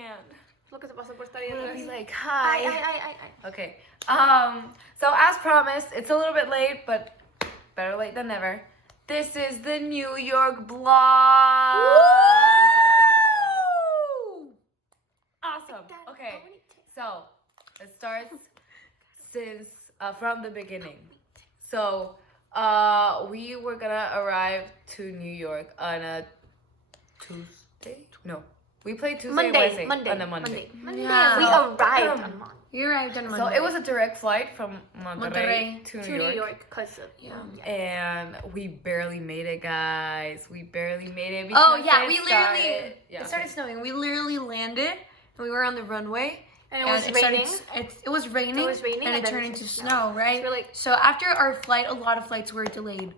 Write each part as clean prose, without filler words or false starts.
hand. Lo que se pasa por estar ahí We'll atrás. be like, hi. Ay. Okay. So as promised, it's a little bit late, but better late than never. This is the New York vlog. Woo! Awesome. Okay. So it starts since from the beginning. So we were gonna arrive to New York on a Tuesday. No, we played Tuesday, Wednesday, on a Monday. Yeah. We arrived on Monday. We arrived on Monday. So it was a direct flight from Monterrey to New York. Because of And we barely made it, guys. We barely made it. Oh because yeah, it we started- literally Yeah, it started snowing. We literally landed and we were on the runway. And it was raining. It was raining. It was raining and and it then turned it into just snow, right? So we're like- So after our flight, a lot of flights were delayed.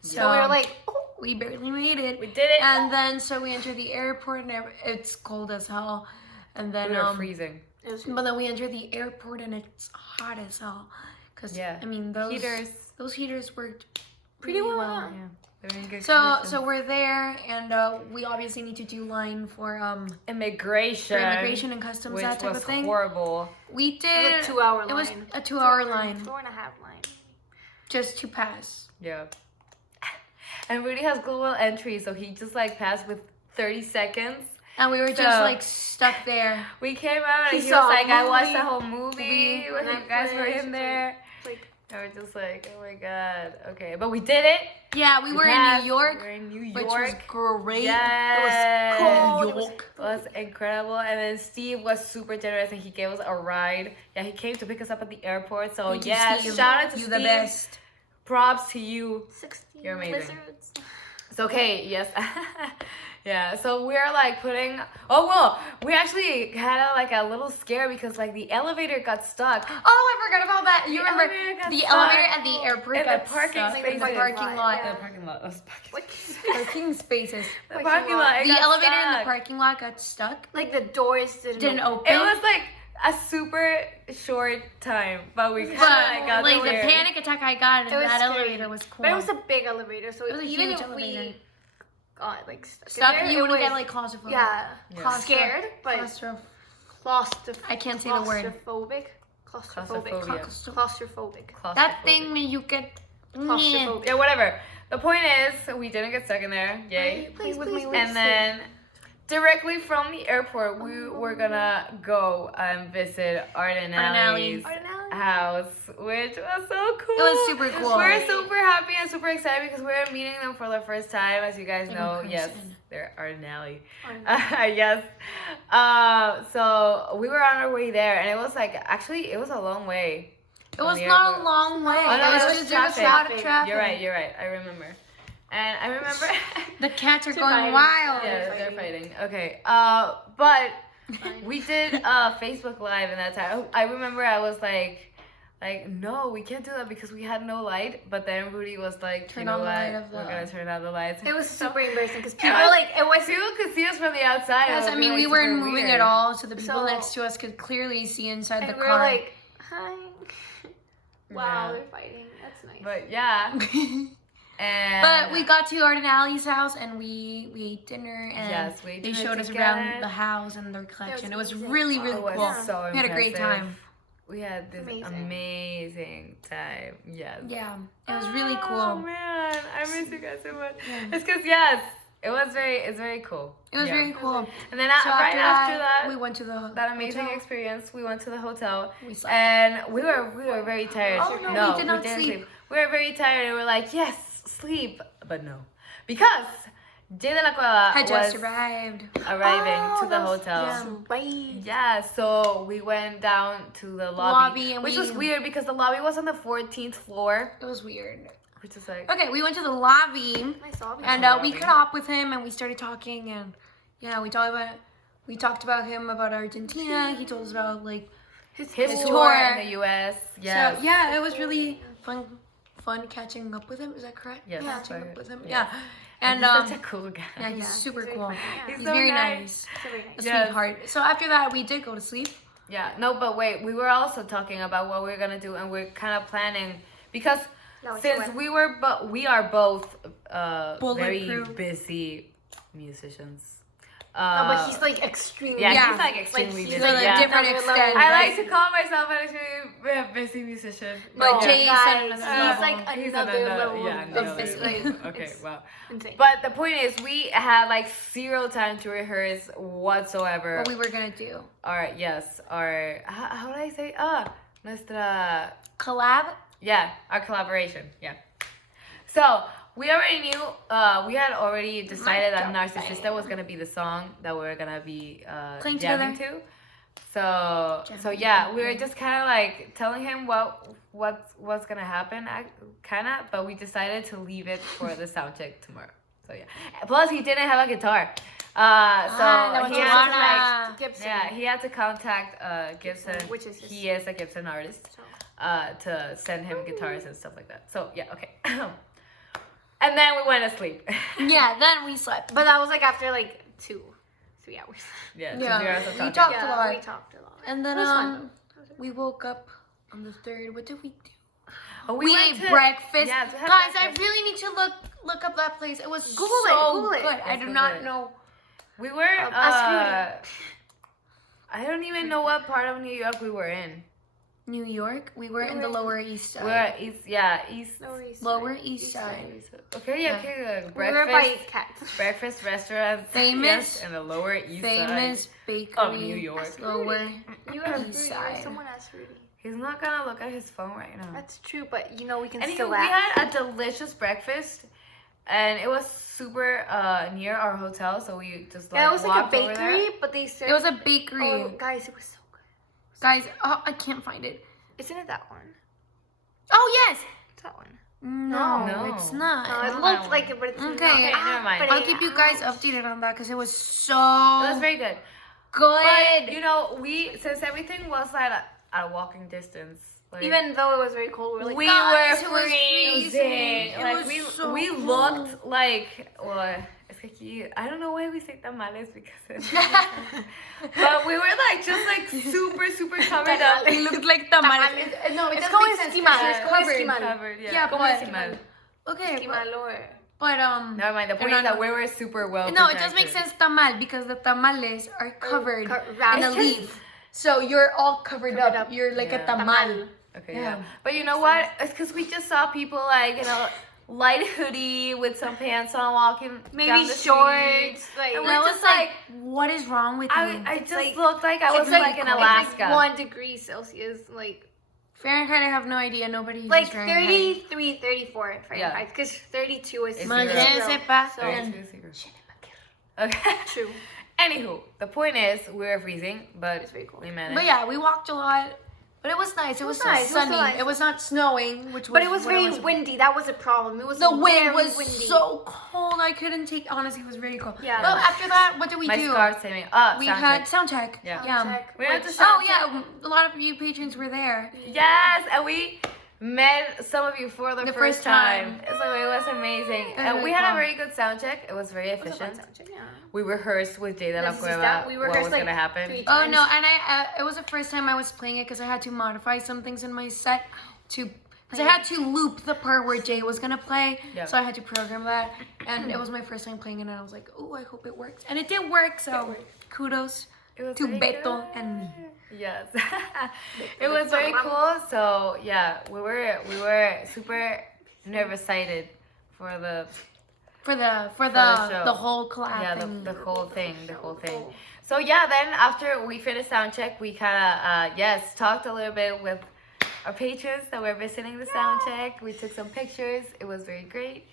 So we were like, oh. we barely made it. We did it. And then so we entered the airport and it's cold as hell. And then We were freezing. but then we entered the airport and it's hot as hell. Cause Yeah. I mean those heaters worked Pretty really well. well. Yeah. They were in good So condition. we're there and we obviously need to do line for immigration and customs, which that type was of thing. horrible. We It did was a 2-hour line. It was a 2-hour line 2.5 line. just to pass. Yeah. And Rudy has global entry, so he just like passed with 30 seconds. And we were just So- like stuck there. We came out and He he was saw a like, I watched movie. the whole movie Movie when on you guys were Netflix. in there. Like, And we're just like, oh my god. Okay, but we did it. Yeah, we were passed. in New York, We were in New which York. was great. Yes. It was cold. New It was York. It was incredible. And then Steve was super generous and he gave us a ride. Yeah, he came to pick us up at the airport. So Thank you, yeah, Steve. shout out to You Steve. the best. Props to you. 16 You're amazing. lizards. It's okay, yes. Yeah, so we're like putting, oh well, we actually had a little scare because like the elevator got stuck. Oh, I forgot about that. You The remember elevator got the stuck. elevator at the airport In the got parking stuck spaces. in the parking lot. Yeah. The parking lot. Was parking. What? Parking spaces. The parking lot. it The got elevator in the stuck. parking lot got stuck. Like the doors Didn't open. It was like a super short time, but we kind of But got like the there. panic attack I got in It was that scary. elevator was cool. But it was a big elevator, so It was a even huge if elevator. we got like stuck, Stuck, in there, you it wouldn't was, get like claustrophobic. yeah, Yeah. scared, but claustrophobic. I can't say the word. Claustrophobic. Claustrophobia. Claustrophobic. That thing when you get. Claustrophobic. Yeah, whatever. The point is, we didn't get stuck in there. Yay. Please, with me. And then directly from the airport, we were gonna go and visit Ardenelli's house, which was so cool. It was super cool. We're super happy and super excited because we're meeting them for the first time. As you guys In know, yes, person. they're Ardenelli. Yes. So we were on our way there, and it was like, actually, it was a long way. It was not a long way. Oh, no, it it was was just there was a lot of traffic. traffic. You're right. I remember. And I remember. The cats are They're going fighting. wild. Yeah, they're fighting. Okay. But we did Facebook Live in that time. I remember I was like, no, we can't do that because we had no light. But then Rudy was like, Turn you know on the what? light of the- We're gonna turn on the lights. It was super embarrassing because It people was- like it was People could see us from the outside. Yes, It I was mean, really we weren't super moving weird. at all, so the people So- next to us could clearly see inside and the we were car. like, hi. Wow, Yeah. they're fighting. That's nice. But yeah. And But we got to Ardenelli's house and we ate dinner and Yes, we ate they dinner showed us together. around the house and their collection. It was amazing. really, really it was cool. so We had a great impressive. time. We had this Amazing. amazing time. Yes. Yeah, it was really Oh cool. man, I miss you guys so much. Yeah. It's because yes, it's very cool. It was Yeah. very cool. And then So right after that, we went to the that amazing hotel. experience, we went to the hotel We slept. and we were very tired. Oh, no, we did not didn't sleep. We were very tired and we were like, yes, sleep, but no, because Jay de la Cueva Had just was arrived. arriving Oh, to the that's hotel. right. Yeah, so we went down to the lobby, And which we- was weird because the lobby was on the 14th floor, It was weird. which is like, Okay, we went to the lobby I saw and lobby. we cut off with him and we started talking and yeah, we talked about him about Argentina. He told us about like his tour. tour in the U.S. Yes. So yeah, it was really fun catching up with him. Is that correct? Yes, catching right. up with him. Yes. Yeah, and he's such a cool guy. yeah, he's super very cool. funny. Yeah. He's so very nice. nice. Very A nice. Yes. sweetheart. So after that, we did go to sleep. Yeah, no, but wait, we were also talking about what we're gonna do, and we're kind of planning because No, it's since what- we are both very Bulletproof. busy musicians. No, but he's like extremely. Yeah, he's like extremely he's busy. To a Yeah. different Another extent. level. I like to call myself an extremely busy musician. But No, Jay's guys, on he's another like He's another on level yeah, of another busy. level. Like, Okay, it's wow. insane. But the point is, we had like zero time to rehearse whatsoever. What we were gonna do. Our how do I say? Nuestra Collab? yeah, our collaboration. Yeah. So we already knew. We had already decided that Narcisista was gonna be the song that we were gonna be Playing jamming to. So yeah, we were just kind of like telling him what's gonna happen, kind of. But we decided to leave it for the sound check tomorrow. So yeah. Plus, he didn't have a guitar. So he had to like. Gibson. Yeah, he had to contact Gibson, Which is his- he is a Gibson artist, to send him guitars and stuff like that. So yeah, okay. And then we went to sleep. Yeah, then we slept. But that was like after like 2-3 hours. Yeah, Yeah, 2 hours of we talking. talked a lot. We talked a lot. And then It was fun. we woke up on the 3rd. What did we do? Oh, We went ate to- breakfast. Yeah, to have Guys, I breakfast. really need to look up that place. It was Google so it. good. I Let's do Google not it. know. We were. ask I don't even know what part of New York we were in. New York. We were in the Lower East Side. We were east. Yeah, east. No worries. Lower East Side. Okay, Yeah. okay. We were by Breakfast. cats. Breakfast restaurant. Famous- yes, in the Lower East Famous Side bakery of New York. Lower. You have East Rudy. Side. Someone asked Rudy. He's not gonna look at his phone right now. That's true, but you know we can And still we laugh. had a delicious breakfast, and it was super near our hotel, so we just like Yeah, it was like a walked over there. bakery, but they served. It was a bakery. Oh, guys, it was so good. Guys, I can't find it. Isn't it that one? Oh yes. It's that one. No, No. it's not. No, it not looked that like one. it, but it's Okay, not. never mind. But I'll keep you guys ouch. updated on that because it was so It was very good. good. But you know, since everything was like at a walking distance, like, Even though it was very cold, we were like, we guys, were it was freezing. freezing. It Like was so we cold. looked like es que aquí, I don't know why we say tamales because but we were like just like super covered up. It looked like tamales. No, It's it's called called esquimal. esquimal. It's covered. Covered, yeah. Yeah, Como but- esquimal. Okay, but, Esquimal or... but Never mind. The point No, is that no. we were super well. no, it does make protected. sense tamal because the tamales are covered in a wrapped. leaf. So you're all covered up. up. You're like a Yeah. tamal. Okay, Yeah. yeah. But you know what? It's because we just saw people like, light hoodie with some pants on walking down Maybe the street. shorts. Like, And And I we're was just like, what is wrong with you? I just like- looked like I was it's like in it's Alaska. Like 1 degree Celsius. Like Fahrenheit, I have no idea. Nobody uses like Fahrenheit. 33, 34 Fahrenheit. Because 32 is It's Más zero. bien zero. sepa. So, Okay. true. Anywho, the point is we were freezing, but It's very cold. we managed. But yeah, we walked a lot. But it was nice. It was, nice. It was sunny. so nice. It was not snowing, which was. But it was what very was- windy. That was a problem. It was The wind very was windy. so cold. I couldn't take. Honestly, it was very cold. Yeah. Well, after that, what did we My do? scarf saving. We sound had check. sound check. Yeah. Check. We had to Which- sound Oh yeah, a lot of you patrons were there. Yes, and we met some of you for the The first first time. time. So it was amazing. was And we really had a fun. very good sound check. It was very It was a fun efficient. sound check, yeah. We rehearsed with Jay de la This is Cueva that. We what rehearsed, was like, gonna happen. 3 Oh times. no, and it was the first time I was playing it because I had to modify some things in my set because I had to loop the part where Jay was gonna play. Yep. So I had to program that, and it was my first time playing it, and I was like, oh, I hope it works, and it did work. So kudos It was to very Beto good. and me. Yes. It was very cool. So yeah, we were super nervous excited for the For the show. the whole collab yeah thing. the whole thing. So yeah, then after we finished sound check, we kind of talked a little bit with our patrons that were visiting the sound check. We took some pictures. It was very great.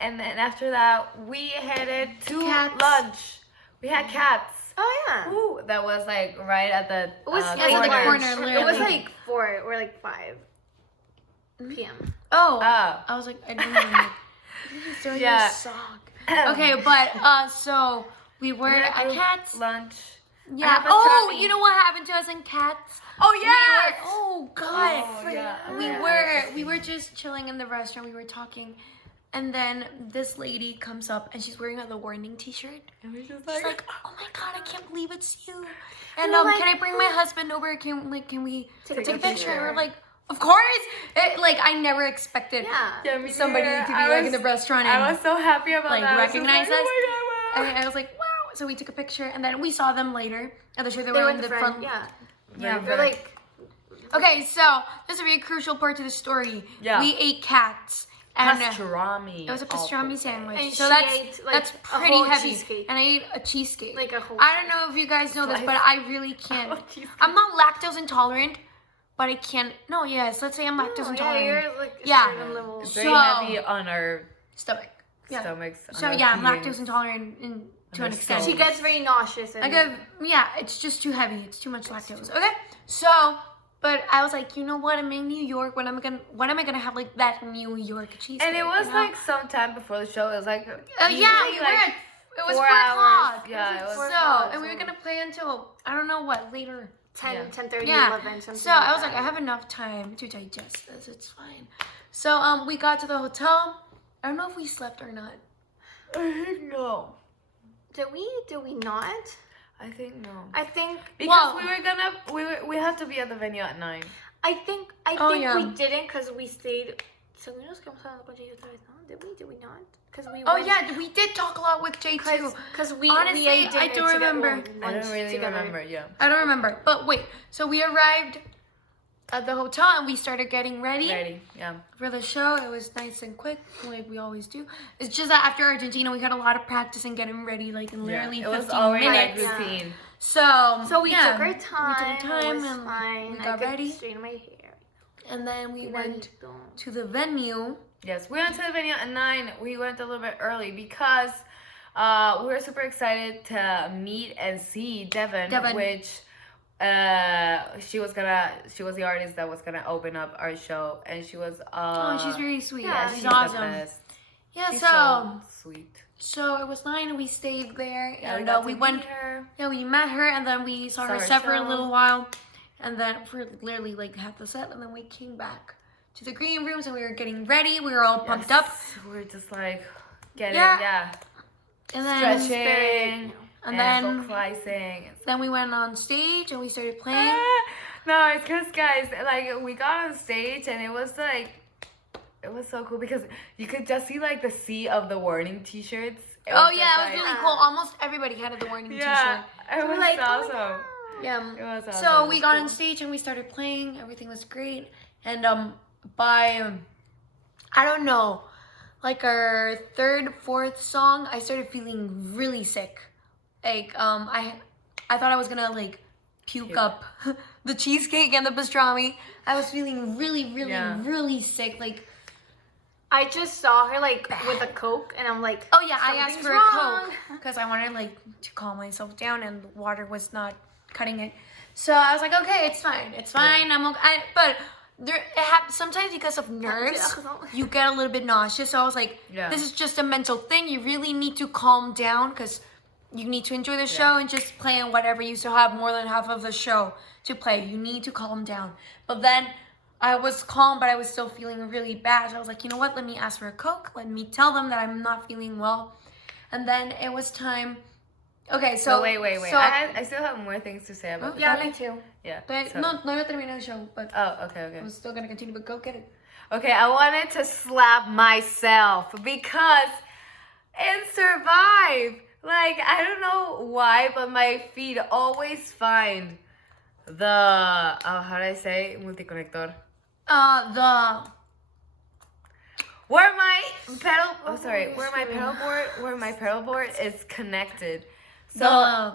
And then after that, we headed to Cats. lunch. We had cats. Oh yeah. Ooh, that was like right at the It was at the corner, It was literally. like 4 or like 5 p.m. Oh, Oh. I was like, I didn't even know. So you Yeah. suck. Okay, but so we were We had a at group Cats. lunch. Yeah. happened to Oh, me. you know what happened to us in Cats? Oh We yes. were- oh God. Oh, yeah. We were just chilling in the restaurant. We were talking, and then this lady comes up and she's wearing the warning T-shirt. And we just She's like, "Oh my God, I can't believe it's you!" And we're like- can I bring my husband over? Can we Take take a picture? picture. And we're like, "Of course!" I never expected Yeah. me somebody neither. to be like in the restaurant and I was so happy about like, that. I was just recognize like, us. Oh my God, wow. I was like, "Wow!" so we took a picture, and then we saw them later at the show. They They were were in the the front. front. Yeah. Yeah. They're like. Okay, so this is a very crucial part to the story. Yeah. We ate cats. And Pastrami. it was a pastrami sandwich. And so she that's ate, like, that's a pretty whole heavy. cheesecake. And I ate a cheesecake. Like a whole. I don't know if you guys know this, Slice. but I really can't. whole cheesecake. I'm not lactose intolerant, but I can't. No, yes, let's say I'm lactose Yeah, intolerant. you're like a Yeah. certain level. It's very So- heavy on our Stomach. Yeah. stomachs. on So our yeah, I'm feelings. lactose intolerant to an Her extent. She gets very nauseous. And I go, yeah, it's just too heavy. It's too much lactose. Okay, so, but I was like, you know what? I'm in New York. When am I gonna have like that New York cheesecake? And it was you know? like some time before the show. It was like yeah, usually, we were. like, It was 4 4 hours. o'clock. Yeah, it was. 4 So, o'clock, and we were so- gonna play until I don't know what later. 10, Yeah. 10:30, Yeah. 11, something So I was like, that. I have enough time to digest this. It's fine. So we got to the hotel. I don't know if we slept or not. No, Did we not? I think no. I think Because Well- we had to be at the venue at 9. I think Oh, yeah. we didn't because we stayed. So we nos quedamos hablando con Jay otra vez, ¿no? Did we not? Because we. Oh went, yeah, we did talk a lot with Jay too. Because we Honestly, we ate I dinner don't together- remember. well, I lunch don't really together. remember. Yeah. I don't remember. But wait, so we arrived at the hotel and we started getting ready Ready? Yeah. for the show. It was nice and quick, like we always do. It's just that after Argentina, we had a lot of practice and getting ready, like in literally It was 15 already minutes. like routine. So we yeah, took our time. We took our time It was and fine. we I got could ready. straighten my hair. And then we went Bonito. to the venue. Yes, we went to the venue at 9. We went a little bit early because we were super excited to meet and see Devin. Which she was the artist that was gonna open up our show, and she was Oh, she's very sweet. yeah, she's the awesome. best. Yeah, She's so sweet. it was 9 and we stayed there Yeah, and got we to went. meet her. Yeah, we met her and then we saw her her set for a show. little while, and then for literally like half the set, and then we came back to the green rooms and we were getting ready. We were all pumped up, Yes, we were just like getting Yeah. and then stretching and then vocalizing. then we went on stage and we started playing. No, it's because guys, like we got on stage and it was so cool because you could just see like the sea of the warning t-shirts. It Oh was yeah, just, it was like- really cool. Almost everybody had the warning Yeah, t-shirt. it was like, oh my awesome. God. Yeah. It was awesome. So It we was got cool. on stage and we started playing. Everything was great. And by I don't know, like our third, fourth song, I started feeling really sick. Like I thought I was gonna like puke up the cheesecake and the pastrami. I was feeling really, really, Yeah. really sick. Like I just saw her like with a Coke, and I'm like, oh yeah, I asked something's for a wrong. Coke because I wanted like to calm myself down, and the water was not cutting it. So I was like, okay, it's fine, I'm okay. But it happens sometimes because of nerves. You get a little bit nauseous. So I was like, Yeah. this is just a mental thing. You really need to calm down because you need to enjoy the show and just play on whatever. You still have more than half of the show to play. You need to calm down. But then I was calm, but I was still feeling really bad. So I was like, you know what? Let me ask for a Coke. Let me tell them that I'm not feeling well. And then it was time. Okay, so So wait. So I still have more things to say about this. Yeah, me too. Yeah. but so- no iba a terminar el show, but Oh, okay. I was still gonna continue. But go get it. Okay, I wanted to slap myself because in Survive, like, I don't know why, but my feet always find the, how do I say? Multiconector. Where my pedal board is connected. So,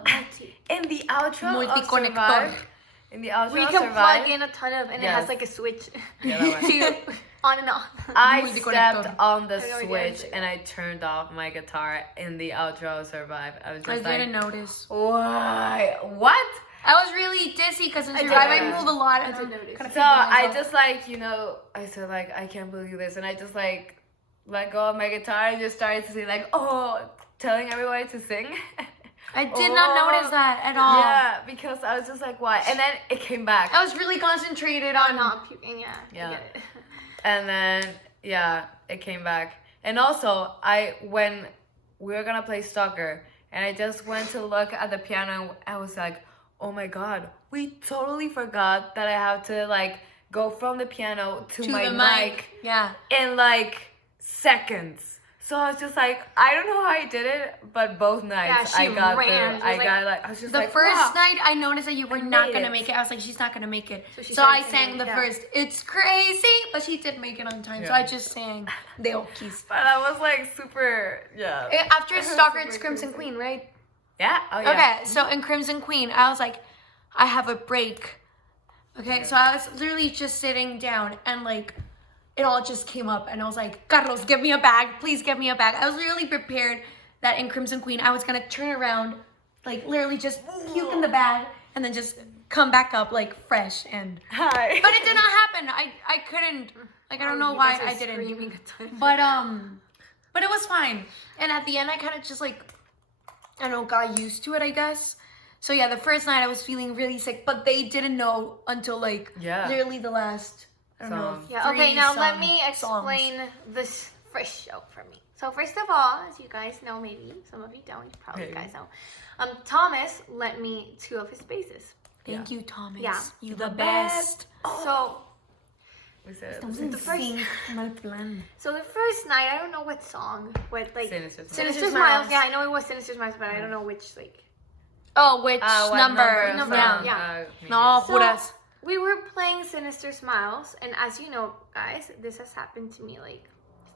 in the outro of Multiconector. Survive, in the outro We of can Survive, plug in a ton of, and it Yes. has like a switch. Yeah, that one. On and off. I Multiconector. stepped on the I know, switch yeah. and I turned off my guitar in the outro of Survive. I was I just didn't like, notice. why? What? I was really dizzy because in I did Survive I notice. move a lot. I And did notice. kinda So feel I myself. just like, I said like, I can't believe this. And I just like let go of my guitar and just started to sing like, telling everybody to sing. I did not notice that at all. Yeah, because I was just like, why? And then it came back. I was really concentrated on Not puking, yeah. I Yeah. get it. And then, it came back. And also, when we were gonna play Stalker, and I just went to look at the piano, and I was like, oh my God, we totally forgot that I have to like go from the piano to my the mic Yeah. in like seconds. So I was just like, I don't know how I did it, but both nights she I got ran. through. I was just The like, first wow. night, I noticed that you were not made gonna it. make it. I was like, she's not gonna make it. So she So I started sang singing, the yeah. first. It's crazy, but she did make it on time. So Yeah. I just sang the Okies. But I was like super, yeah. After Stalker, it's Super Crimson crazy. Queen, right? Yeah? Oh, yeah. Okay, so in Crimson Queen, I was like, I have a break. Okay, so I was literally just sitting down and like, it all just came up and I was like, Carlos, give me a bag. Please give me a bag. I was literally prepared that in Crimson Queen, I was gonna turn around, like literally just puke in the bag and then just come back up like fresh and. Hi. But it did not happen. I couldn't. Like I don't know You why guys are I didn't. screaming a ton. But it was fine. And at the end, I kind of just like, I don't know, got used to it, I guess. So yeah, the first night I was feeling really sick, but they didn't know until like Yeah. literally the last, I don't know. Song. Yeah, okay, 3 now let songs- me explain this first show for me. So first of all, as you guys know, maybe some of you don't, you probably Maybe. guys know. Thomas lent me 2 of his basses. Thank you, Thomas. Yeah. You The the best. So We said Estamos it. en The first- sync, mal plan. so the first night, I don't know what song, what like Sinister Smiles. Sinister Smiles. Smiles. Yeah, I know it was Sinister Smiles, but I don't know which like. Oh, which What number? Number, Yeah. yeah. No, So- juras. We were playing Sinister Smiles, and as you know, guys, this has happened to me like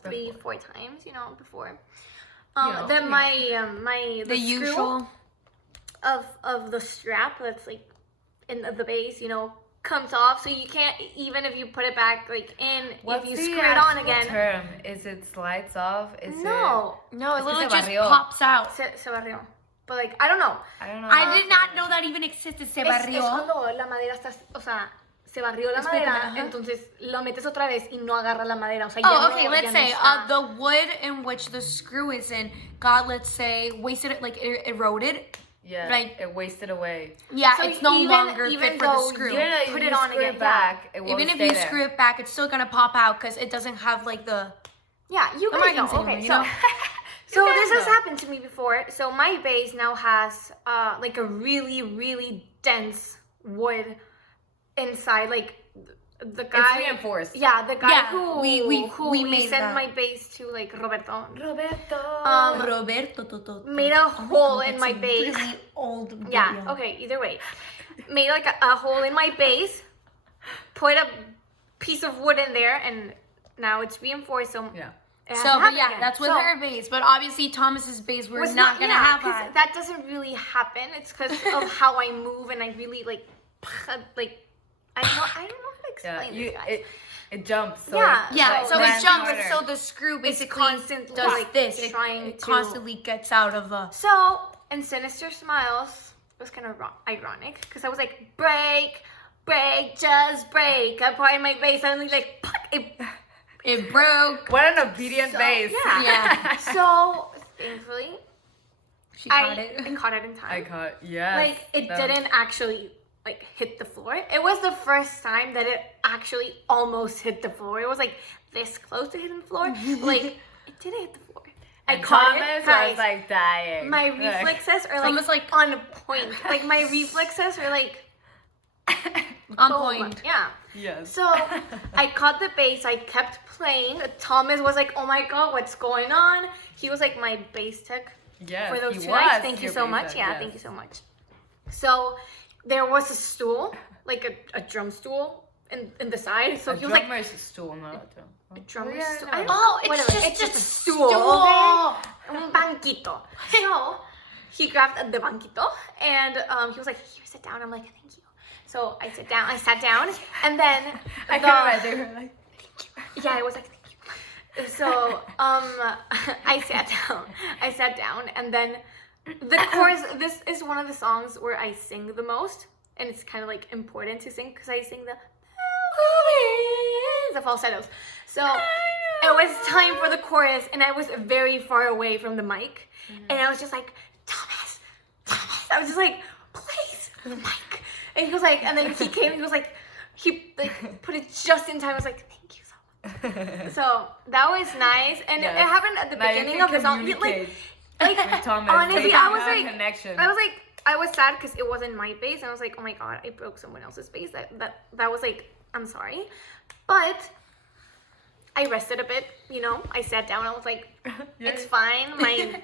3-4 times, before. Then my The screw usual. of the strap that's like in the base, comes off, so you can't, even if you put it back like in, What's if you the screw it on actual again. term? Is it slides off? Is No, No, it Es que literally se just barrió. pops out. se barrió. But like, I don't know. I don't know. I did not know that even existed. Se Es barrió. cuando la madera está, o sea, se barrió la Explícame, madera, ajá. entonces lo metes otra vez y no agarra la madera, o sea, Oh, ya okay. no, Let's ya no say está. the wood in which the screw is in got, let's say, wasted it, like it eroded. Yeah, like- it wasted away. Yeah, So it's no even- longer even fit for the though screw. you- Even if Put you it on screw again, it back, it won't Even if stay you there. screw it back, it's still gonna pop out because it doesn't have like the. Yeah, you The guys know. marking Okay, signal, you so know? so You this guys has know. happened to me before. So my base now has like a really really dense wood inside. Like the It's guy. reinforced. Yeah, the guy Yeah, who we made sent that. my base to, like Roberto, Roberto. Roberto Toto. made a hole in my base. Really old. Yeah. video. Okay. Either way, made like a hole in my base, put a piece of wood in there, and now it's reinforced. So Yeah. it So, hasn't but happened yeah, again. that's with So- her base. But obviously, Thomas's base, we're was not gonna yeah, have 'cause that. that doesn't really happen. It's because of how I move, and I really like I don't know how to Yeah, explain you this, guys. it jumps. So Yeah, Yeah, So so it lands jumps. harder. So the screw basically constantly, does like, this. It, trying it to- constantly gets out of the. So in Sinister Smiles, it was kind of ironic because I was like, break, just break. I put in my base, suddenly like, it. It broke. What an obedient So, base. yeah. Yeah. So thankfully, She caught I it. caught it in time. I caught. Yes. Like it that- didn't actually like hit the floor. It was the first time that it actually almost hit the floor. It was like this close to hitting the floor. Like it didn't hit the floor. I And caught Thomas, it. I Guys, was like dying. my Like- reflexes are Thomas, like like- on point. Like my reflexes are like On boom. point. Yeah. Yes. So I caught the bass. I kept playing. Thomas was like, "Oh my god, what's going on?" He was like my bass tech yes, for those he 2 nights. was Thank you your so bass much. tech, Yeah, yes. thank you so much. So there was a stool, like a drum stool in the side. So A he was like, drummer's stool, not a drum. a drummer Yeah, stool. no. I don't Oh, it's whatever. just a a stool. stool. Okay? Un banquito. So he grabbed the banquito and he was like, "Here, sit down." I'm like, "Thank you." So I sat down, and then I the- can imagine her like. yeah, I was like, "Thank you." So I sat down, and then the chorus. This is one of the songs where I sing the most, and it's kind of like important to sing because I sing the falsettos. So it was time for the chorus, and I was very far away from the mic, and I was just like, Thomas. I was just like, please, the mic. And he was like, and then he came, he was like, he like put it just in time. I was like, thank you so much. So that was nice, and Yes. it happened at the Now you beginning can of the song. communicate Like with Thomas. honestly, You I have was a like, connection. I was sad because it wasn't my bass, and I was like, oh my god, I broke someone else's bass. That was like, I'm sorry, but I rested a bit, you know. I sat down. I was like, it's fine. My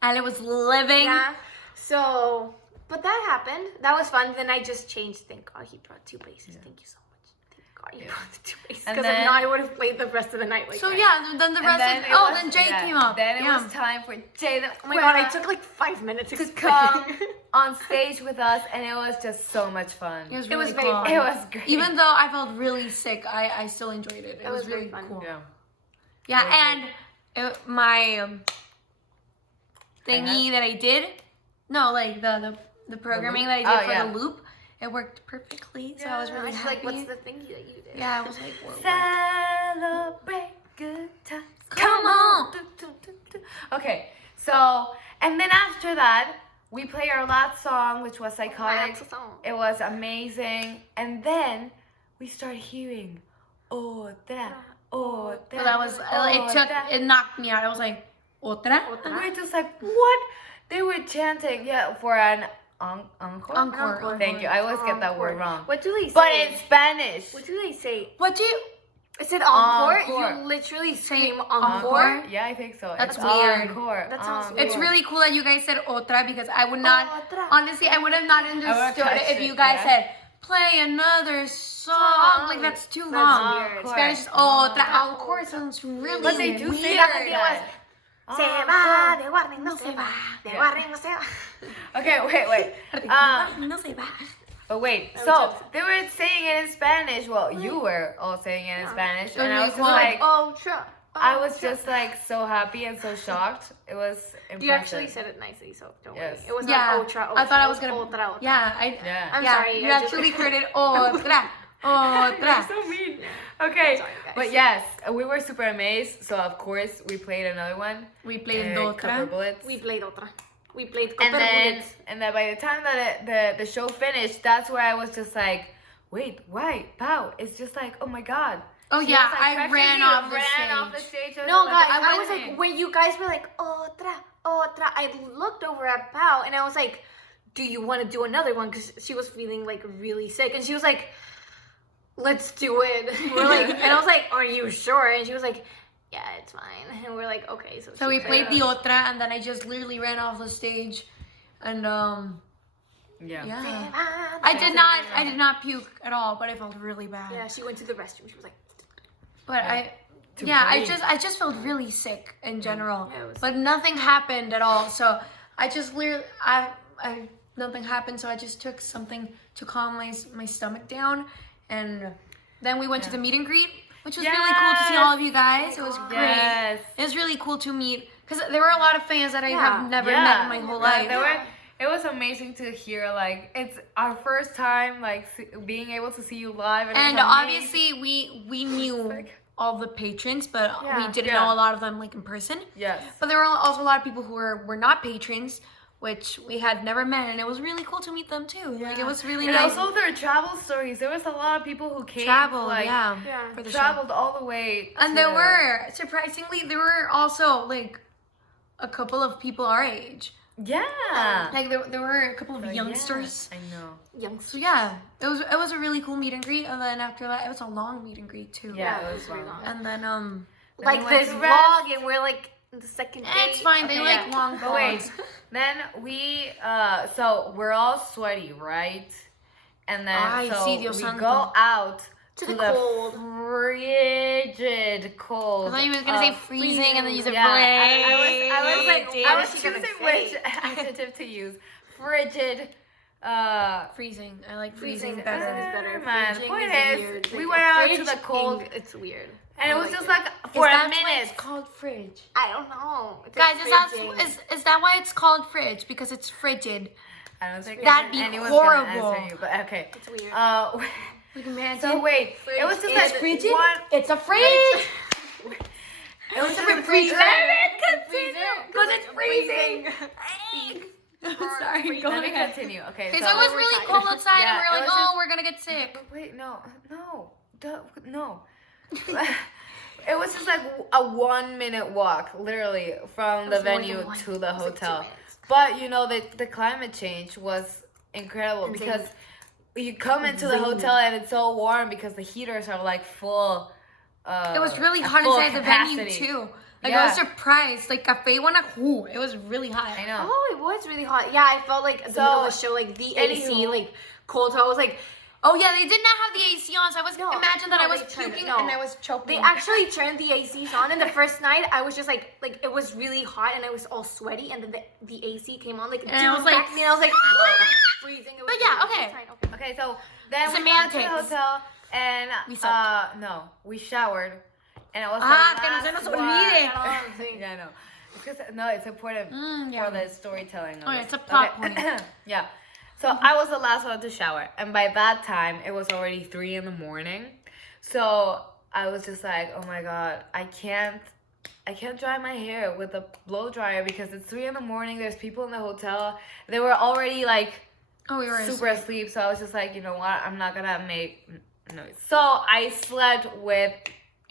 And it was living. yeah. So, but that happened. That was fun. Then I just changed. Thank God he brought 2 basses. Thank you so much. Thank God he brought the 2 basses. And Because if then- not, I would have played the rest of the night like So that. yeah, then the rest then of it was- then Jay came up. Then it yeah. was time for Jay the Oh my God, I took like 5 minutes to explaining. come on stage with us, and it was just so much fun. It was It really was very cool. fun. It was great. Even though I felt really sick, I still enjoyed it. It That was was very really fun. cool. Yeah. Yeah, and my thingy that I did, no, like the programming that I did Oh, for yeah. the loop, it worked perfectly. So I was I really was happy. like, what's the thingy that you did? Yeah, I was like, whoa. Celebrate good times. Come on. Okay, so and then after that, we play our last song, which was Psychotic. Last song. It was amazing, and then we start hearing otra, otra. But that was it knocked me out. I was like, otra. And we're just like, what? They were chanting, yeah, for an encore. Encore. Thank you. I always get that word Encore. wrong. What do they say? But in Spanish. What do they say? What do you? Is it encore? Encore. You literally scream encore? encore. Yeah, I think so. That's It's weird. Encore. That sounds encore. It's really cool that you guys said otra because I would not. Otra. Honestly, I would have not understood catch it if it, you guys yeah. said play another song. Like that's too That's long. weird. Spanish is otra. Encore sounds really But they do weird. say that. Se va, de Warren no se va, de Warren no se va. Okay, wait. No se va. But wait, was so just- they were saying it in Spanish. Well, you were all saying it in Spanish, and I was just cool. like, Ultra. I was just like so happy and so shocked. It was impressive. You actually said it nicely, so don't Yes. worry. It was Yeah, not ultra. I thought I was gonna. Ultra, ultra. Yeah, Yeah. I'm yeah, sorry, You I just- actually heard it. Otra. Otra. so mean. Okay, Sorry, guys. but yes, we were super amazed. So of course we played another one. We played Copper otra. Bullets. We played otra. We played and Copper then Bullets. and then by the time that the show finished, that's where I was just like, wait, why, pow? It's just like, oh my god. Oh She yeah, was, like, I pressing ran you, off the ran stage. off the stage. No, guys, I I was like, when you guys were like, otra, otra, I looked over at Pau and I was like, do you want to do another one? Because she was feeling like really sick. And she was like, let's do it. We're like, and I was like, are you sure? And she was like, yeah, it's fine. And we're like, okay. So she we played the it. otra, and then I just literally ran off the stage, and yeah. I did not puke at all, but I felt really bad. Yeah, she went to the restroom. She was like, But To I breathe. just felt really sick in general. Yeah, it was- But nothing happened at all. So I just literally nothing happened. So I just took something to calm my stomach down, and then we went to the meet and greet, which was really cool to see all of you guys. It was great. Yes. It was really cool to meet because there were a lot of fans that I have never Yeah. met in my whole life. It was amazing to hear, like, it's our first time, like, being able to see you live. And, it And was amazing. obviously we knew all the patrons, but we didn't Yeah. know a lot of them like in person. Yes. But there were also a lot of people who were not patrons, which we had never met, and it was really cool to meet them too. Like it was really And nice. also their travel stories. There was a lot of people who came, Traveled, like, yeah, Yeah. for the show. traveled all the way. And to there the- were surprisingly also like a couple of people our age. Yeah. Like there were a couple of But youngsters. yeah, I know. youngsters. So yeah, it was a really cool meet and greet, and then after that it was a long meet and greet too. Yeah, Yeah, it was very fun. long. And then Then Like we went this to vlog, and we're like the second day. it's fine. They Okay, like yeah. long But wait, vlogs. then we so we're all sweaty, right? And then Ay, so sí, Dios we santo. go out To to the the cold. frigid cold. I thought you was gonna say of- freezing, and then you said Yeah, frigid. I was like, Damn, I was what's she gonna choosing say? which adjective to use. Frigid. Freezing. I like Freezing freezing better. is better. Man, Fridging point is is, weird. we Like, went out to fridge the cold, thing, it's weird. and it was like just it. like for a That's why minute. it's called fridge. I don't know. It's Guys, fridging. is that why it's called fridge? Because it's frigid. I don't think That'd be anyone's horrible. gonna answer you, but okay. It's weird. We can imagine. So wait, it was just like Frigid? one. It's a fridge. It was just a freezer. Continue, Because it's freezing. Sorry, Let me continue. Okay, Okay, so, so it was really cold outside, Yeah, and it we were like, was oh, just- we're gonna get sick. But wait, no. It was just like a 1 minute walk, literally, from the was more than venue one. to the It was like 2 hotel. minutes. But you know, the climate change was incredible Insane. because you come into the hotel and it's so warm because the heaters are like full It was really at hot full inside the venue capacity. too. Like Yeah. I was surprised. Like Cafe Wanna, it was really hot. I know. Oh, it was really hot. Yeah, I felt like the middle of the show, like the AC, anywho. like cold. So I was like, Oh yeah, they did not have the AC on, so I was imagine that I was they turned it- puking no. and I was choking. they actually turned the ACs on. And the first night, I was just like it was really hot and I was all sweaty. And then the AC came on, like, And I was like- me, and I was like freezing. It was But yeah, really- okay. it's fine, okay. Okay, so then we got to the Semantics. hotel and We slept. no, we showered, and it was Que no the se nos last olvide. one. Yeah, I know. Because no, it's important Yeah. for the storytelling. Of Oh, yeah, it. it's a plot Okay. point. Yeah. So I was the last one to shower, and by that time it was already 3 a.m. So I was just like, oh my god, I can't dry my hair with a blow dryer because it's 3 a.m. There's people in the hotel. They were already like Oh, we were super asleep. So I was just like, you know what? I'm not gonna make noise. So I slept with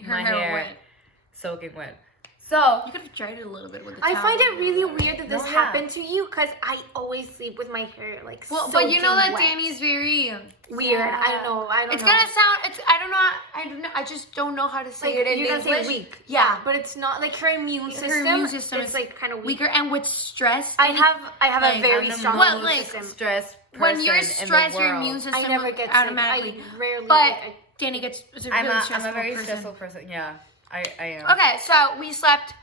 Her my hair hair wet. soaking wet. So You could have dried it a little bit with the I towel. find it really weird that this No, yeah. happened to you because I always sleep with my hair like Well, but you know that soaking wet. Danny's very Weird. Yeah. I know. It's know. gonna sound. I don't know. I just don't know how to say like it in you're gonna English. say weak. Yeah, but it's not like her immune system. her immune system is is like kind of weak. weaker and with stress. I have like, a very I'm the strong most immune like, system. stressed person when you're in the stressed, your world. immune system I never get automatically. sick. I rarely. But like, Danny gets. Is a I'm really a stressful very person. stressful person. Yeah, I am. Okay, so we slept,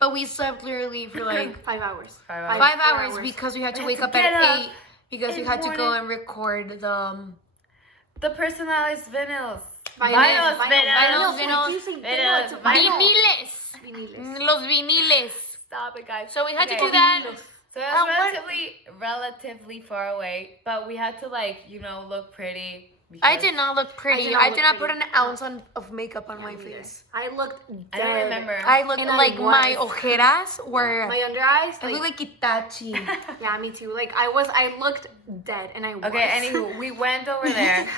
but we slept literally for like 5 hours. 5 hours. 5 4 hours because we had to I wake had up to at get up 8 because we in had the to go morning. and record the. The personalized vinyls. Vinyls. Vinyls. Why do you say Vinyls. vinyl? It's a Viniles. Viniles. Los viniles. Stop it, guys. So we had to Okay. do that. So it was relatively far away, but we had to look pretty. I because did not look pretty. not I look did not pretty. put an ounce of makeup on my face. I looked I dead. don't remember. I looked And I like my was. ojeras were. My under eyes. I look like Itachi. Yeah, me too. Like I looked dead, and I was. Okay, anywho, we went over there.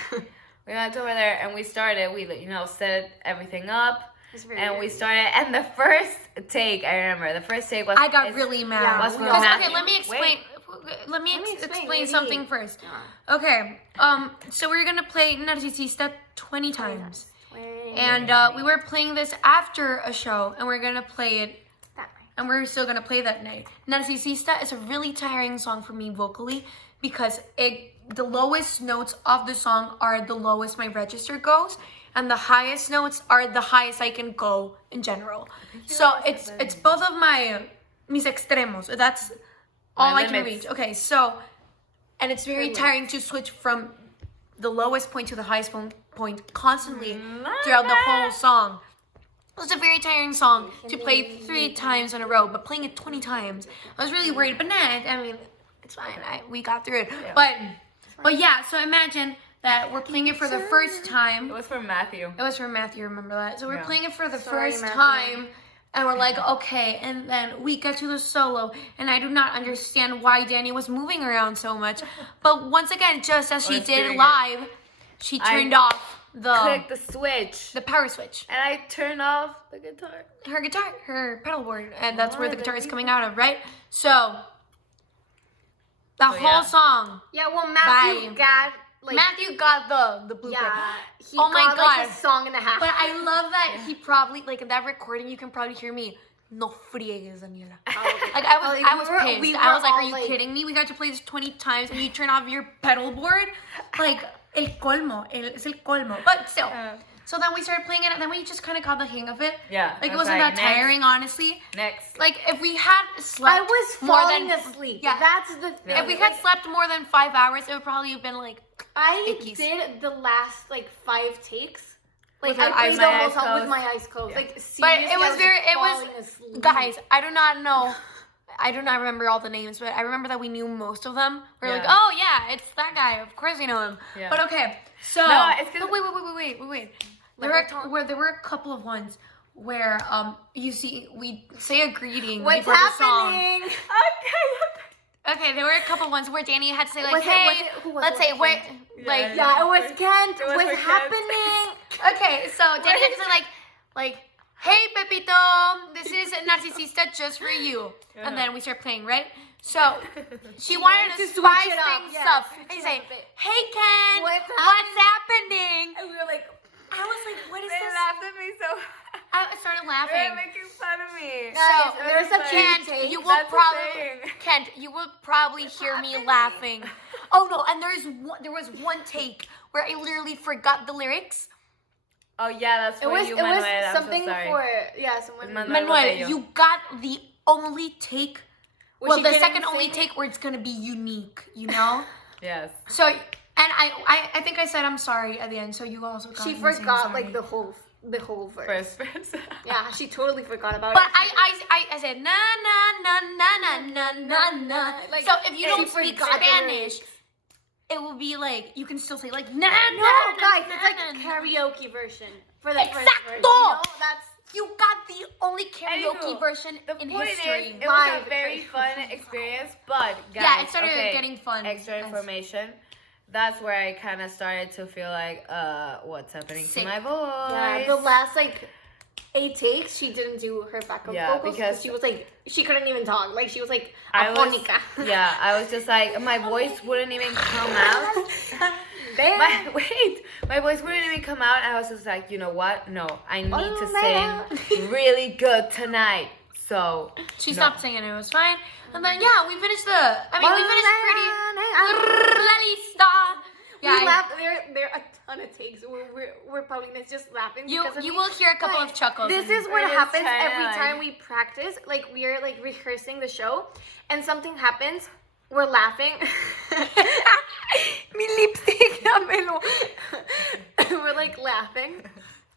And we started. We set everything up, It's very and we weird. started. And the first take, I remember, the first take was. I got really mad. Yeah, was we from all- Matthew. Okay, let me explain. Let me explain, explain maybe. something first. Yeah. Okay. So we're gonna play Narcisista 20 times, Wait, and we were playing this after a show, and we're gonna play it. that night. And we're still gonna play that night. Narcisista is a really tiring song for me vocally because the lowest notes of the song are the lowest my register goes, and the highest notes are the highest I can go in general. So it's both of mis extremos. That's all My I can limits. reach. Okay, so and it's very tiring to switch from the lowest point to the highest point constantly throughout the whole song. It's a very tiring song to play 3 times in a row, but playing it 20 times, I was really worried. But nah, I mean, it's fine. We got through it. Yeah. But yeah, so imagine that we're playing it for the first It time. was from Matthew. It was from Matthew, remember that? So we're Yeah. playing it for the Sorry, first Matthew. time. And we're like, okay, and then we get to the solo, and I do not understand why Danny was moving around so much. But once again, just as she Was did doing it. live, she turned off Click the switch, the power switch. and I turned off the guitar. Her guitar, her pedal board, and that's where the What? guitar is coming out of, right? So the whole yeah. song, Yeah, well, Matthew Bye. got like Matthew got the blooper. yeah. He Oh my got, like, God. a song and a half. But I love that he probably like in that recording you can probably hear me. No friegues, Daniela. Like I was, Like, I was we were- pissed. we I was were like, all "Are you like- kidding me? We got to play this 20 times, and you turn off your pedal board, like el colmo, es el colmo." But still, so then we started playing it, and then we just kind of got the hang of it. Yeah, like it I was wasn't like, that next. tiring, honestly. Next. Like if we had slept, I was more falling than asleep. yeah. That's the thing. If we had slept more than 5 hours, it would probably have been like. I Ickies. did the last like 5 takes. Like With your I eyes played the whole closed. song with my eyes closed. Like But seriously, it was I very, it falling was, asleep. guys, I do not know. I do not remember all the names, but I remember that we knew most of them. We were like, Yeah. oh yeah, it's that guy. Of course we know him. Yeah. But okay, so No, it's 'cause- but wait. There were a couple of ones where you see we say a greeting What's before the song. happening? Okay, there were a couple ones where Danny had to say like, Was it- hey, was it- who was let's it? say Was wait, it like Yeah, it was Kent. It was What's for Kent. happening? Okay, so Danny had to say like, hey Pepito, this is Narcisista just for you. And then we start playing, right? So she wanted to to switch spice it up, things yes, up. switch And it say, up a bit. hey Ken, What's what's happening? And we were like, I was like, what is They this? laughed at me so. I started They laughing. were making fun of me. Guys, So, there's a Kent, take. you will That's the probably thing. Kent, you will probably hear me laughing. Oh no, and there was one take where I literally forgot the lyrics. Oh yeah, that's It for was you, it was Manuel. I'm something so sorry. for someone. Manuel. Manuel, Botello. you got the only take. Was Well, she the getting second the only same- take where it's gonna be unique, you know. Yes. So, and I think I said I'm sorry at the end. So you also got She me saying forgot sorry. like the whole verse. First verse. Yeah, she totally forgot about But it. I said na na na na na na na. Like, So if you she don't speak forgot the Spanish, lyrics. it will be like you can still say like na No, na. guys, na, it's like na, a na. karaoke version for the first verse. Exacto. You know, that's You got the only karaoke Anywho, version The in point history. is, it was a Live very fun experience, but guys, Yeah, it started okay, getting fun Extra as- information. That's where I kind of started to feel like, what's happening Sick. to my voice? yeah. The last like 8 takes, she didn't do her backup Yeah, vocals because- she was like she couldn't even talk. Like she was like I was, afónica. yeah, I was just like, my voice wouldn't even come out. Damn. My voice wouldn't even come out. I was just like, you know what? No, I need to man. sing really good tonight. So She no. stopped singing. It was fine. And then yeah, we finished we finished pretty. La lista. Yeah, We laughed. There are a ton of takes. We're probably just laughing. You because of you me. will hear a couple Guys, of chuckles. This and- is what We're just happens trying to, every like- time we practice. Like we're like rehearsing the show, and something happens. We're laughing. Mi lipstick, dámelo. We're like laughing,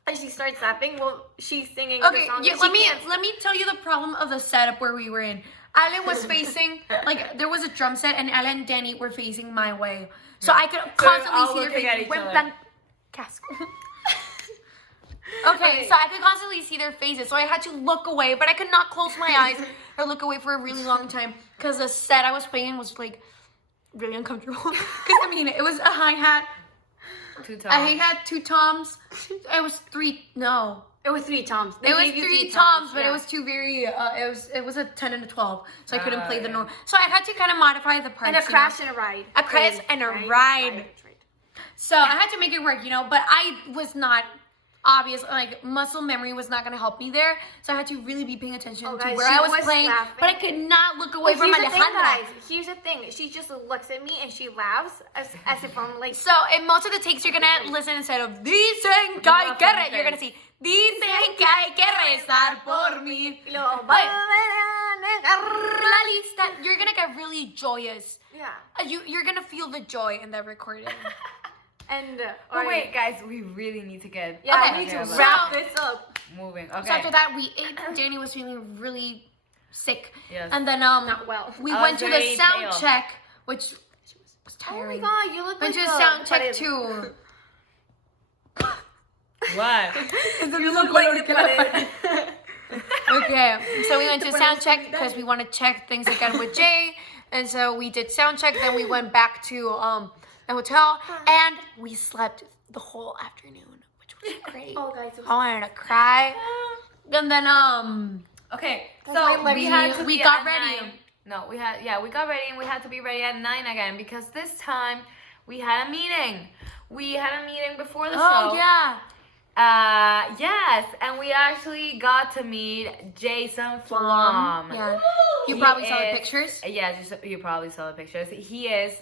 and she starts laughing. Well, she's singing Okay, the song. yeah, and she can't- let me tell you the problem of the setup where we were in. Alan was facing like there was a drum set, and Alan and Danny were facing my way, so I could constantly all see their looking at faces. each Buen other. plan, casco. Okay, so I could constantly see their faces, so I had to look away, but I could not close my eyes or look away for a really long time because the set I was playing was like really uncomfortable. Because I mean, it was a hi hat, 2 a times. hi hat, 2 toms. It was 3. No. It was 3 toms. They It was gave you 3 toms, but yeah. it was 2 very. It was a 10 and a 12, so I couldn't play the yeah. normal. So I had to kind of modify the parts. And a you crash know. and a ride. A crash and a ride. So I had to make it work, you know. But I was not obvious. Like muscle memory was not gonna help me there, so I had to really be paying attention Oh, to guys, where she I was was playing. laughing. But I could not look away But from here's the thing, Alejandra. guys. Here's the thing. She just looks at me and she laughs as if I'm like. So in most of the takes, you're gonna listen instead of dicen que hay que re-" you're gonna see dicen que hay que rezar por mí. Y luego, Wait. La lista. You're gonna get really joyous. yeah. You're gonna feel the joy in that recording. And Oh wait, guys, we really need to get yeah, Okay, we need to so- wrap this up. moving. So Okay. after that, we ate. Danny was feeling really sick. Yes. And then Not well. we I went was to the very sound pale. check, which was Oh my tiring. god, you look Went like to a the sound check pared. too. What? You look like a pared. Okay, so we went to sound check because we want to check things again with Jay, and so we did sound check. Then we went back to the hotel, and we slept the whole afternoon, which was great. Oh, guys. I wanted to cry. And then Okay, why so Lexi- we had to we be got at ready. 9. No, we got ready and we had to be ready at 9 again because this time we had a meeting. We had a meeting before the show. oh yeah. Yes, and we actually got to meet Jason Flom. Yeah. You He probably saw the is- pictures. Yeah, you probably saw the pictures. He is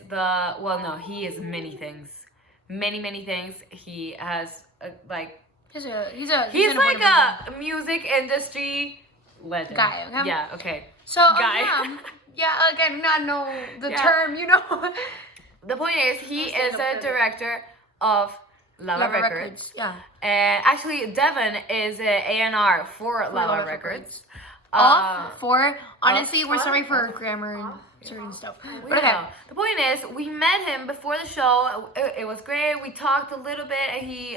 he is many things. Many things. He has He's an he's important like person. a music industry legend. Guy, okay? Yeah, okay. So guy. yeah, again, not know the Yeah. term, you know. The point is, he is a director of Lava Lava Records. Yeah. And actually, Devin is a A&R for Lava Lava Records. Off for honestly, we're off, sorry for off, grammar and off, certain stuff. We But okay. know. The point is, we met him before the show. It was great. We talked a little bit, and he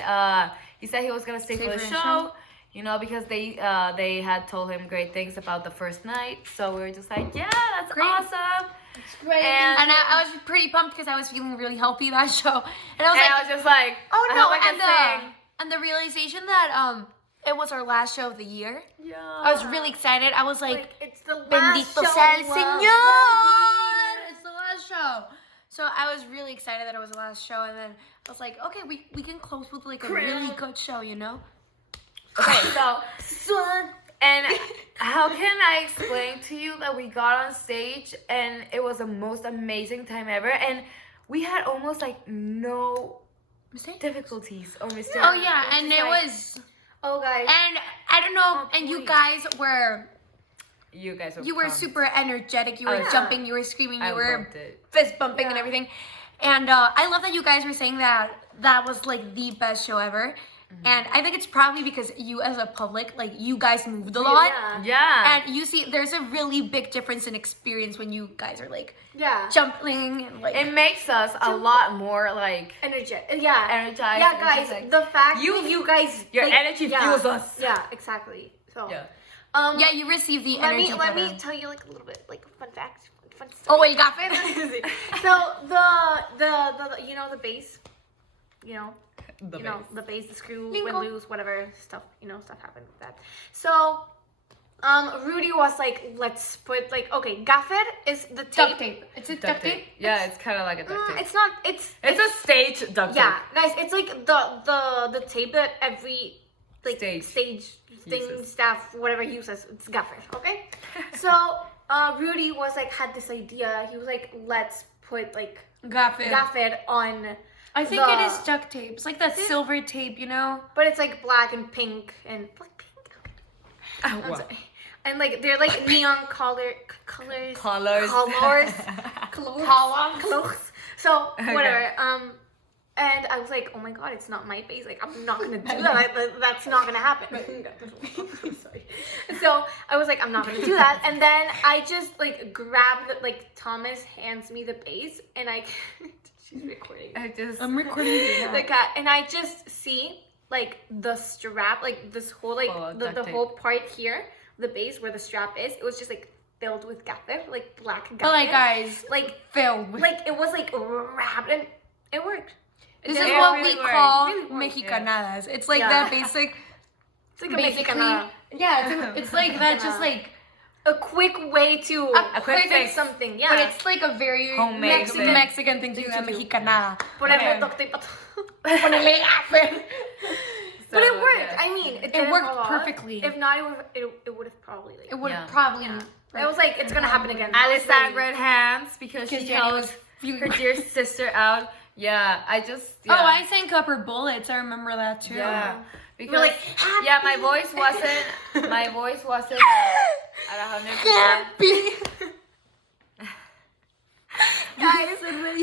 said he was gonna stay for the show. You know, because they had told him great things about the first night. So we were just like, yeah, that's Great. awesome. Great. And- And I was pretty pumped because I was feeling really healthy that show. And I was And like, I was just like, oh I no, hope I can sing. and the realization that it was our last show of the year. Yeah. I was really excited. I was like, It's the last bendito show sea el of Señor. the year. It's the last show. So I was really excited that it was the last show, and then I was like, okay, we can close with like a really good show, you know? Okay, and how can I explain to you that we got on stage and it was the most amazing time ever, and we had almost like no difficulties or mistakes. Oh yeah, and it was. Oh guys. And I don't know, and you guys were. You guys You were super energetic. You were Yeah. jumping. You were screaming. You I were loved it. fist bumping and everything. And I love that you guys were saying that that was like the best show ever. And I think it's probably because you as a public, like you guys moved a lot. Yeah. And you see, there's a really big difference in experience when you guys are like Yeah. jumping and like. It makes us a lot more like Energetic. Yeah. energized. Yeah, and guys. just, like, The fact that you guys. your energy fuels us. Yeah, exactly. So. Yeah. Yeah, you receive the Let energy. me better. tell you like a little bit like fun fact. Fun Oh story. wait, got it. So the you know the bass, you know. The You know, bass. the bass, the screw Lingo. went loose, whatever stuff, stuff happened with that. So, Rudy was like, let's put like, okay, gaffet is the tape. Duct tape. It's a duct tape. Yeah, it's kind of like a duct tape. It's not. It's It's a stage duct yeah, tape. guys. It's like the tape that every like Stage thing uses. staff whatever uses. It's gaffet. Okay. So Rudy was like had this idea. He was like, let's put like Got it. gaffet on. I think the- it is duct tape. It's like that silver tape, you know? But it's like black and pink and black pink. Oh, I'm wow. sorry. And like they're like neon colors. Colors. Clothes. So Okay. whatever. And I was like, oh my god, it's not my face. Like I'm not gonna do that. That's not gonna happen. Sorry. So I was like, I'm not gonna do that. And then I just like grabbed it. Like Thomas hands me the bass, and I. She's recording. I'm recording The cat, and I just see like the strap, like this whole like Oh, the duct tape. whole part here, the base where the strap is. It was just like filled with gaffet, like black gaffet. But like, guys, like filled with. like it was like wrapped, and it worked. This It is did. what really we works. call Really works, mexicanadas. It's like Yeah. that basic. It's like a Basically, Mexicana. yeah, it's like that. Just like A quick way to A quick fix fix. something. Yeah. But it's like a very Homemade Mexican, thing. Mexican thing to do, a mexicanada. Ponerle duct tape. Ponerle gaffet. But it worked. yeah. I mean, it It didn't worked fall off. perfectly. If not, it would have probably like. It would Yeah. probably. It was like it's gonna happen again. Alessandra red hands because she Because Jenny was helped feeling. her dear sister out. Yeah, I just. Oh, Yeah. I sang Copper Bullets. I remember that too. Yeah. Because We're like, yeah, my voice wasn't at 100%.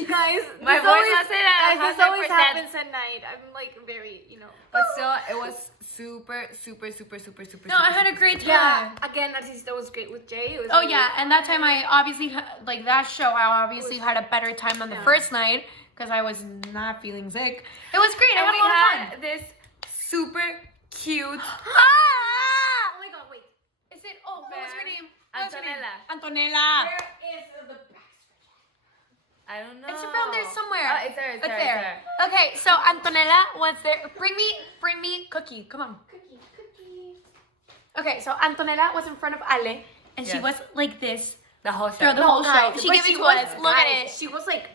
guys, My this voice always- wasn't at guys, this always 100%. happens at night. I'm like very, But still, it was super. No, I had a great time. Yeah. Again, that was great with Jay. It was Oh really- yeah, and that time I obviously like that show. I obviously had a better time than the Yeah. first night because I was not feeling sick. It was great. I And had we a lot of had fun. this super cute Oh my god, wait. Is it? Oh, what was her name? What was her name? Antonella. Antonella. Where is the I don't know. It's around there somewhere. Oh, it's there. It's It's there. there. Okay, so Antonella was there. Bring me cookie. Come on. cookie? Okay, so Antonella was in front of Ale, and she Yes. was like this The whole throughout show. the whole show. Guys, She but gave it to was- us. Look at guys, it. She was like,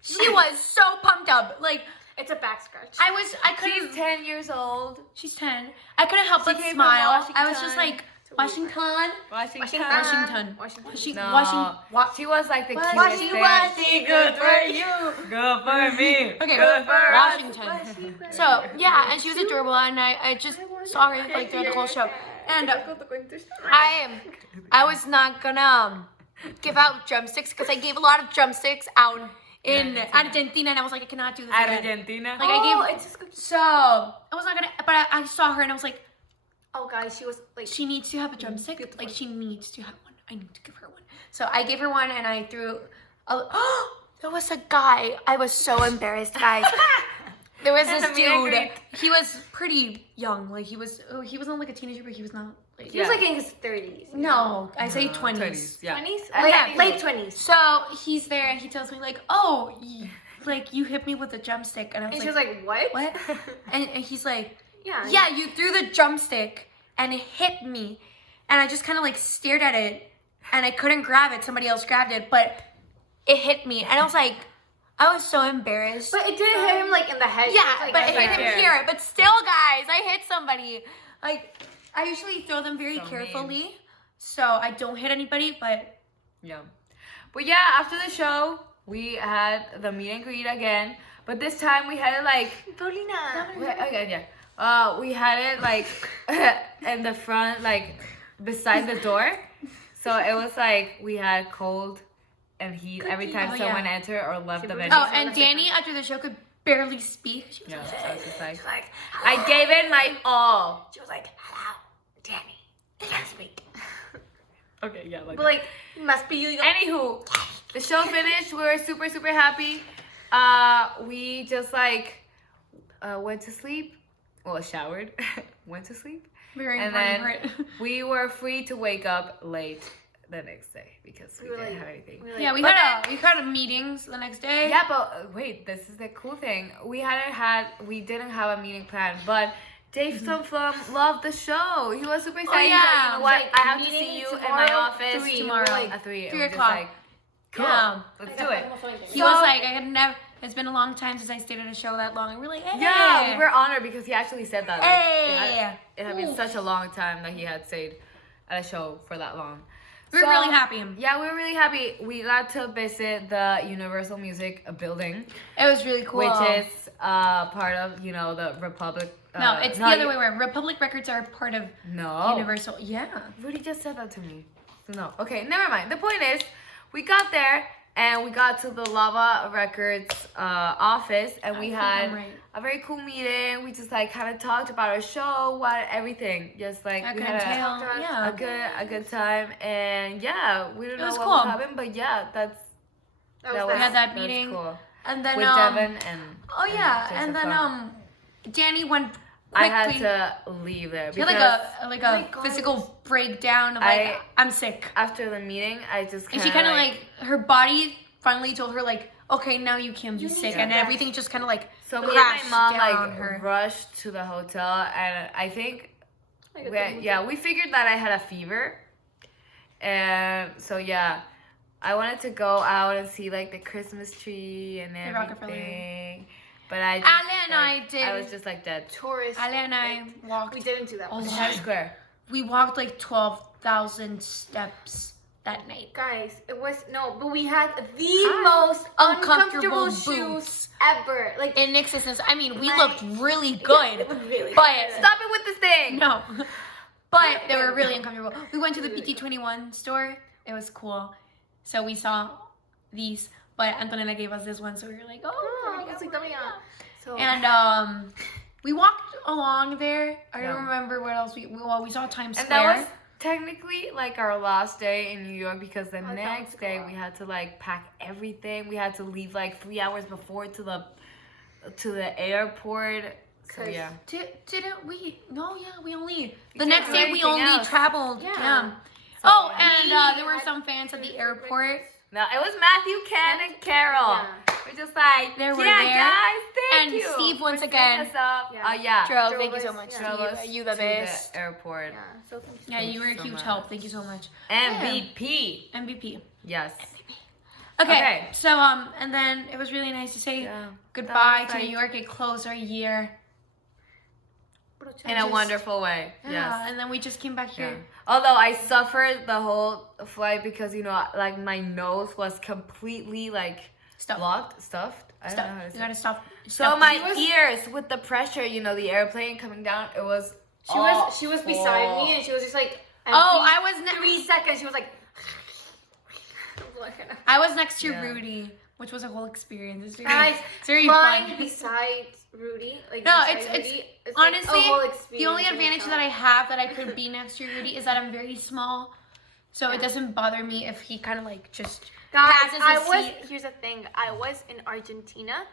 She was so pumped up. Like it's a back scratch. I couldn't. She's 10 years old. She's 10. I couldn't help but came from smile. I was just Washington. like, Washington. Washington. Washington. No. Washington. She was like the cutest Washi, thing. washi, good for you. Good for me. Okay, Good for us. Washington. So, yeah, and she was adorable, and I just saw her like throughout the whole show. And I was not gonna give out drumsticks because I gave a lot of drumsticks out in Argentina, and I was like, I cannot do this again. Argentina. Like I gave, it's just cookies. so I was not gonna. But I saw her, and I was like, Oh, guys, she was like, she needs to have a drumstick. Like she needs to have one. I need to give her one. So I gave her one, and I threw. There was a guy. I was so embarrassed, guys. There was this And a meet and dude. greet. He was pretty young. Like he was not like a teenager, but he was not. Like, he was like in his 30s. no, I say 20s. 20s. Yeah. 20s? Yeah, Late 20s. So he's there, and he tells me like, "Oh, like you hit me with a drumstick," and I was And she like, was like, what? "What?" and he's like, Yeah. "Yeah, you threw the drumstick, and it hit me, and I just kind of like stared at it, and I couldn't grab it. Somebody else grabbed it, but it hit me, and I was like, I was so embarrassed. But it didn't hit him like in the head. Yeah, Like, but it like hit him here. here. But still, guys, I hit somebody. Like, I usually throw them very So carefully, so I don't hit anybody. But Yeah. But yeah, after the show, we had the meet and greet again. But this time we had it like Paulina. we had it like in the front, like beside the door. So it was like we had cold and heat every time Oh, someone yeah. entered or left the venue. oh, and Danny after the show could barely speak. She was Yeah, like, so I was just like, Like, I gave it my all. she was like, hello, Danny. I can't speak. Okay, yeah, like But like, must be you. anywho, the show finished. We were super, super happy. We just like went to sleep. Well, showered, went to sleep. very And important then part. we were free to wake up late the next day because we were didn't like- have anything. Yeah, we But had a meetings the next day. Yeah, but wait, this is the cool thing. We didn't have a meeting plan, but Dave Stumflum loved the show. He was super excited. He's like, yeah. you know what? Like, I have to meeting see you in tomorrow, my office 3. Tomorrow. We're like, at 3. 3 We're just o'clock. like, cool, Yeah. let's do it. He So- was like, it's been a long time since I stayed at a show that long. And we're like, hey. Yeah, we're honored because he actually said that. Like, Hey. it had been such a long time that he had stayed at a show for that long. We're So, really happy. Yeah, we were really happy. We got to visit the Universal Music building, It was really cool. which is part of, the Republic. No, it's the other way around. Republic Records are part of No. Universal. Yeah. Rudy just said that to me. So no. Okay, never mind. The point is, we got there and we got to the Lava Records office and we had Right. a very cool meeting. We just like kind of talked about our show, everything. Just like I we couldn't had tell. Yeah. a good time, and yeah, we don't know was what cool. will happen, but yeah, that That was was We had that was meeting. cool. And then With Devin and oh yeah, Jason and then Fung. Danny went I quickly. had to leave there She had because like a God. physical breakdown of like I'm sick. after the meeting, I just And she kind of like her body finally told her like, okay, now you can be You need sick, to and rest. everything just kind of like So me and crashed my mom down like her. rushed to the hotel, and I think Like a we figured that I had a fever, and so yeah, I wanted to go out and see like the Christmas tree and The Rockefeller. everything, but I just, Ale and I did. I was just like dead. tourist. Ale and I walked. We didn't do that. all the Times time. Square. We walked like 12,000 steps that night. Guys, it was but we had the Hi. most Uncomfortable uncomfortable shoes boots. ever. Like In existence, I mean, we My- looked really good, it was really but Stop it with this thing. no, but they were really uncomfortable. We went to the PT21 store. It was cool. So we saw these, but Antonella gave us this one, so we were like, oh, it's like so and we walked along there. I Yeah. don't remember what else we saw Times And Square. that was technically like our last day in New York because the I next thought day so. we had to like pack everything. We had to leave like 3 hours before to the airport. So 'Cause- yeah. Didn't we? No, yeah, we only. The didn't next do day we anything only else. traveled. Yeah. Yeah. So, Oh, yeah. and there were some fans at the airport. No, it was Matthew, Ken, and Carol. Yeah. We're just like, They were yeah, there. guys, thank And you. Steve once for again. setting us up. Yeah. Yeah. Drove, Drove thank you so us, much, yeah. Drove us Steve. You the to best. the airport. yeah. So thank you. Yeah, you were a so huge much. help. Thank you so much. MVP. MVP. Yes. Okay, Okay. so and then it was really nice to say Yeah. goodbye That to was New York. It closed our year. In a wonderful way. Yeah, Yes. and then we just came back Yeah. here. Although I suffered the whole flight because like my nose was completely like Stop. blocked, stuffed. I don't know how to You say. gotta stop. So stop. my ears with the pressure, the airplane coming down, it was. She was beside me and she was just like I was 3 seconds. She was like I was next to Yeah. Rudy, which was a whole experience. It's very, Guys, it's very flying fun. beside Rudy, like No, beside it's Rudy, honestly like a whole the experience only in advantage itself. that I have that I could be next to Rudy is that I'm very small, so it doesn't bother me if he kind of like just Guys, passes his seat. here's the thing. I was in Argentina,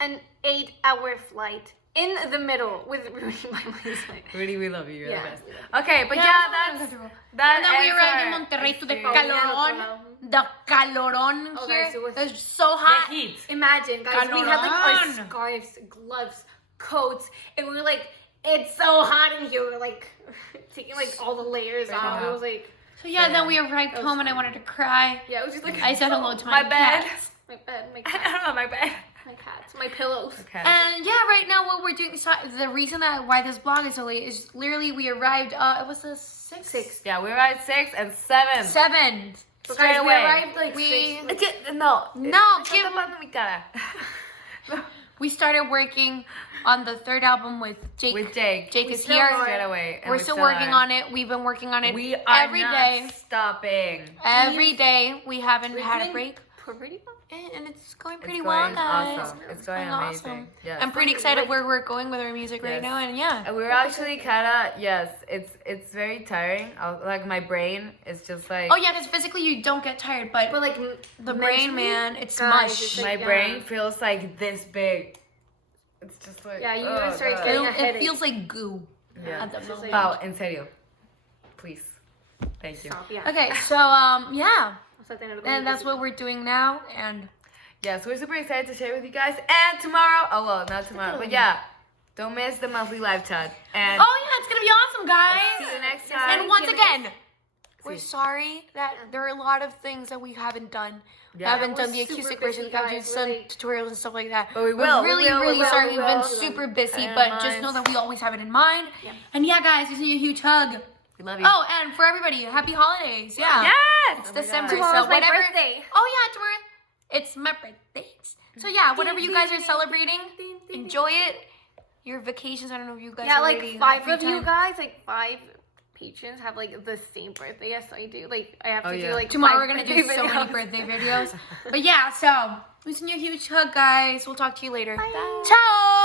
an 8-hour flight in the middle with Rudy by my side. Rudy, we love you. You're Yeah. the best. Okay, but Yeah, yeah, it was that's uncomfortable. that. And then we ends arrived in our Monterrey to the experience. calorón. The calorón Oh, here. guys, it was- It was so hot. The heat. Imagine, guys, we had like our Calorón. scarves, gloves, coats, and we were like, it's so hot in here. We were like taking like all the layers off. Yeah. It was like, So yeah, So, then we arrived home and I wanted to cry. Yeah, it was just like I said hello to my bed. cats. my bed, my I cats, don't know, my bed. my cats, my pillows. Okay. And yeah, right now what we're doing, so the reason that why this vlog is so late is literally we arrived, it was the 6th? 6. Yeah, we were at 6 and 7. 7. So Straight guys, away. we arrived like We- 6. No. give- Mi cara. We started working on the 3rd album with Jake. With Jake. Jake We is still here. are. Straight away. And We're we still working are. on it. We've been working on it We are every not day. stopping. Every day. We haven't We're had a doing break. pretty well. And it's going It's pretty going well, guys. awesome. It's going Going amazing. awesome. Yes. I'm pretty excited where we're going with our music right Yes. now, and yeah. And we're actually kind of, yes, it's very tiring. Like my brain is just like, Oh yeah, because physically you don't get tired, but But like the brain, mentally, man, it's guys, mush. it's my like, yeah. brain feels like this big. It's just like, Yeah, you oh, would start God. getting It, a it headache. feels like goo Yeah. at the It's just moment. like- Wow, en serio. Please. Thank you. Stop, yeah. Okay, so yeah, That's at the end of the and week. that's what we're doing now, and Yes, we're super excited to share with you guys. And tomorrow, oh well, not tomorrow, but yeah, don't miss the monthly live chat. And oh yeah, it's gonna be awesome, guys. see you next time. And once again, we're See. sorry that there are a lot of things that we haven't done. We Yeah. haven't We're done the super acoustic busy, version. We haven't done guys. some We're like- tutorials and stuff like that. But we We're will. really, we will, really we will, sorry. we We've will. been super busy, And but minds. just know that we always have it in mind. Yeah. And yeah, guys, we send you a huge hug. We love you. Oh, and for everybody, happy holidays. Yeah. yes! It's Oh my December, God. Tomorrow's so my whatever. birthday. Oh yeah, tomorrow. It's my birthday. So yeah, whatever you guys are celebrating, enjoy it. Your vacations. I don't know if you guys. Yeah, already like have 5 free of you time. guys, like 5 patrons have like the same birthday. Yes, I do. Like I have to Oh, do yeah. like Tomorrow 5 we're gonna do birthday so many videos. birthday videos. But yeah, so we send you a huge hug, guys. We'll talk to you later. Bye. Ciao.